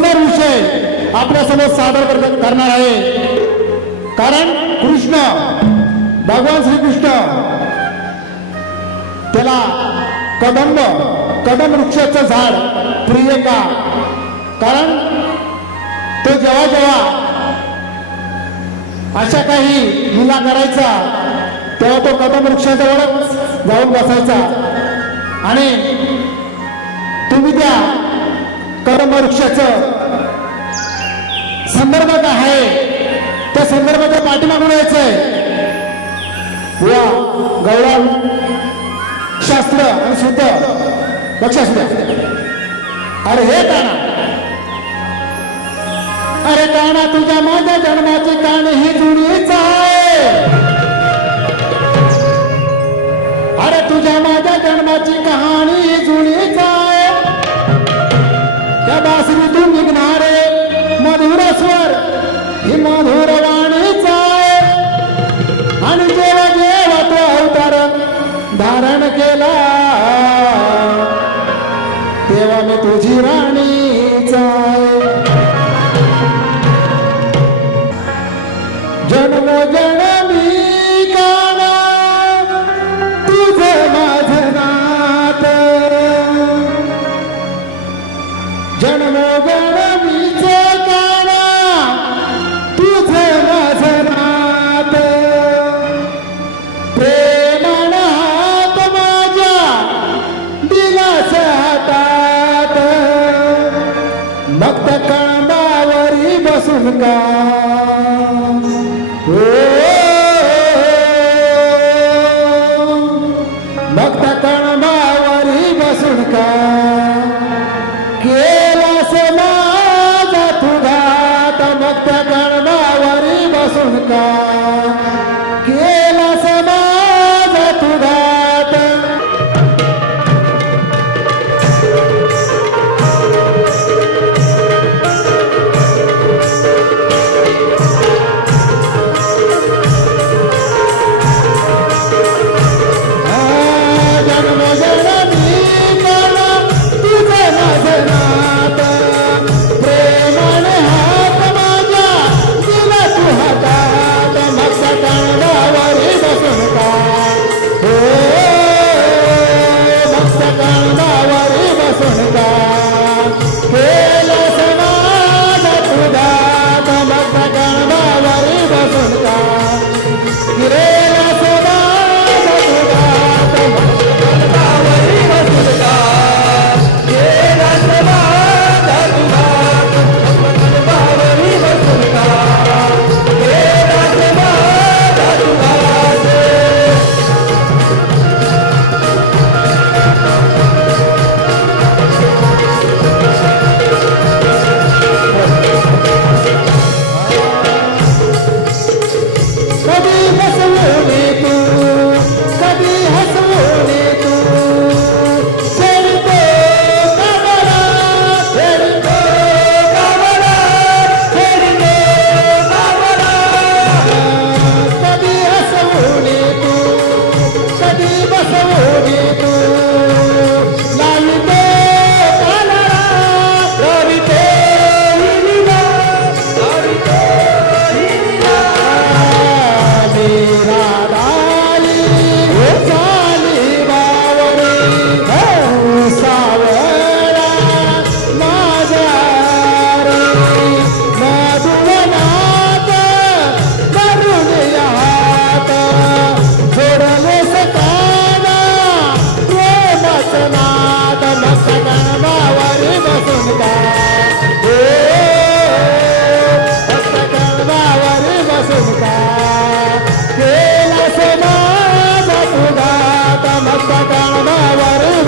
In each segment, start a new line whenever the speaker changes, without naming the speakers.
सुंदर विषय आपल्यासमोर सादर करणार आहे. कारण कृष्ण भगवान श्रीकृष्ण त्याला कदंब कदम वृक्षाचं झाड प्रिय का? कारण तो जेव्हा जेव्हा अशा काही लिला करायचा तेव्हा तो कदम वृक्षाजवळच जाऊन बसायचा. आणि वृक्षाचं संदर्भात आहे? त्या संदर्भाच्या पाठीमागून यायचंय. या गौरव शास्त्र आणि सुद्ध लक्षात अरे हे काना अरे काना तुझ्या माझ्या जन्माचे कान ही जुडीच आहे. अरे तुझ्या माझ्या जन्माची कहाणी ही जुळी केला. तेव्हा मी तुझी राणीचा जन्म जन Shiva God. அப்ப கணவன்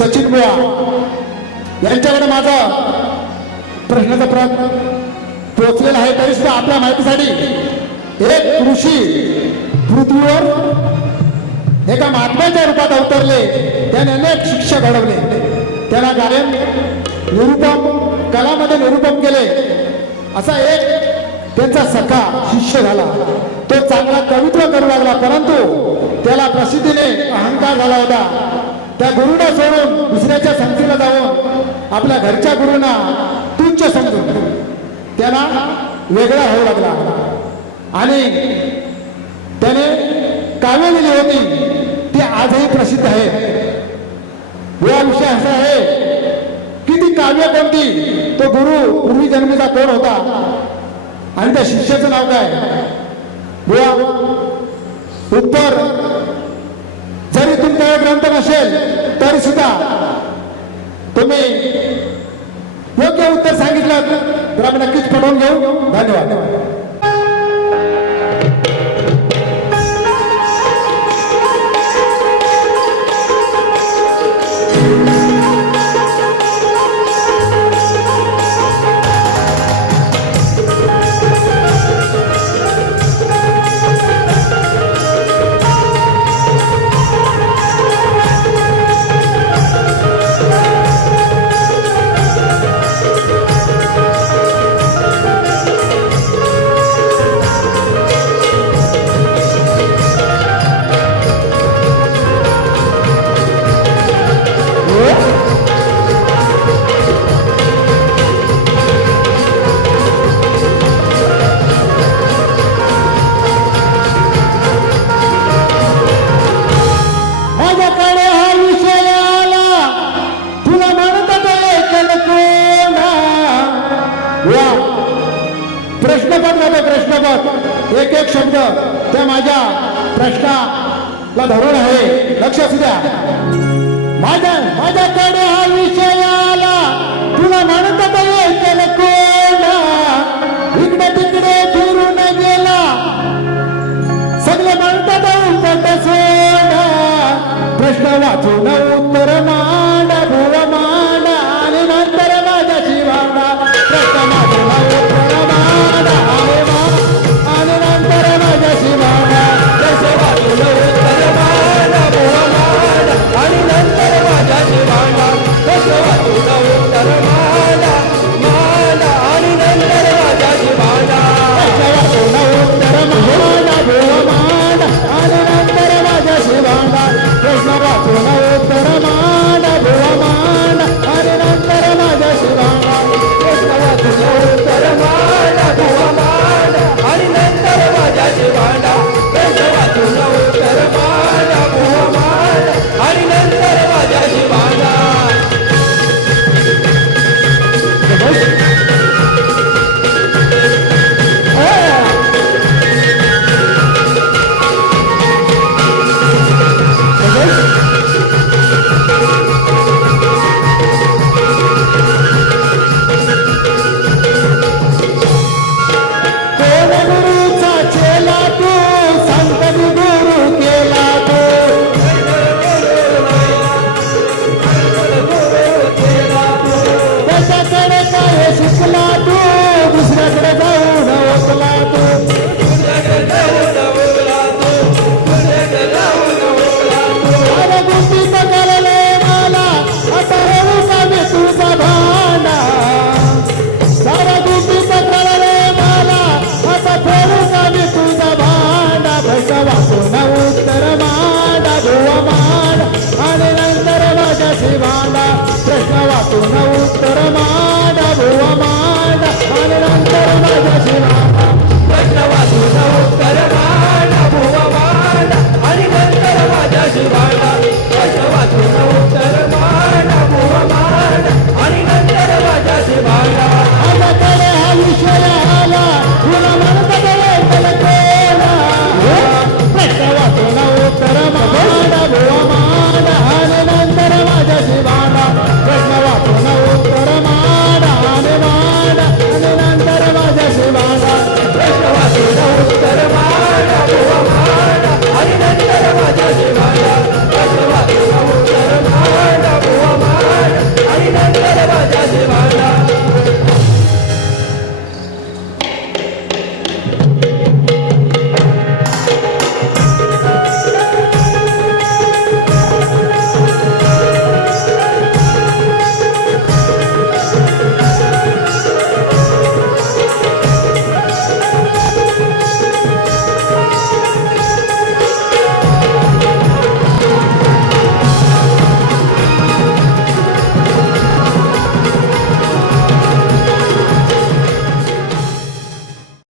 सचिन यांच्याकडे माझा प्रश्नाचा प्रश्न पोचलेला आहे. तरी सुद्धा आपल्या माहितीसाठी. एक ऋषी पृथ्वीवर एका महात्म्याच्या रूपात अवतरले. त्याने अनेक शिक्षा घडवले. त्याला गायन निरूपम कलामध्ये निरूपम केले. असा एक त्यांचा सखा शिष्य झाला. तो चांगला कवित्व करू लागला परंतु त्याला प्रसिद्धीने अहंकार झाला होता. त्या गुरुना सोडून दुसऱ्याच्या संगतीला जाऊन आपल्या घरच्या गुरुंना तुच्छ समजून त्याला वेगळा होऊ लागला. आणि त्याने काव्य लिहिली होती. ती आजही प्रसिद्ध आहे. या विषय असा आहे की ती काव्य कोणती? तो गुरु पूर्वी जन्मीचा कोण होता? आणि त्या शिष्याचं नाव काय? बुवा उत्तर ग्रंथ नसेल तरी सुद्धा तुम्ही योग्य उत्तर सांगितलं तर आम्ही नक्कीच पडवून घेऊ. धन्यवाद. माझ्या प्रश्नाला धरून आहे. लक्ष असू द्या. माझ्या माझ्याकडे Nirvana. There's no